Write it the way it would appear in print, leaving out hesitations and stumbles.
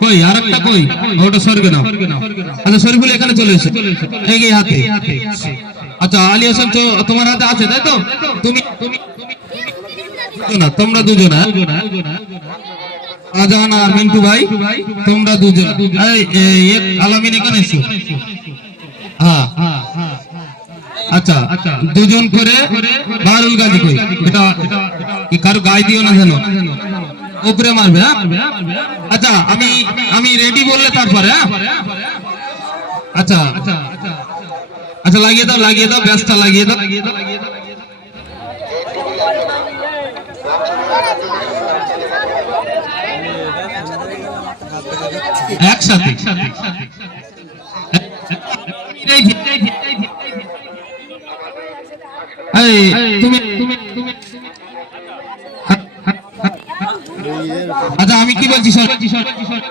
কই আরেকটা কই ওটা সরবে না। আচ্ছা শরীফুল এখানে চলে এসো, এই হাতে। আচ্ছা আলী হোসেন তো তোমার হাতে আছে তাই তো? তুমি না, তোমরা দুজন আজান আর মিন্টু ভাই তোমরা দুজন। আলামিন এখানে এসো। হ্যাঁ আচ্ছা দুজন করে বারুল গাজী কই, এটা কারো গায়ে দিও না যেন, উপরে মারবে। আচ্ছা আমি রেডি বললে তারপরে। আচ্ছা আচ্ছা লাগিয়ে দাও ব্যাসটা লাগিয়ে দাও। একসাথে তুমি আচ্ছা আমি কি বলছি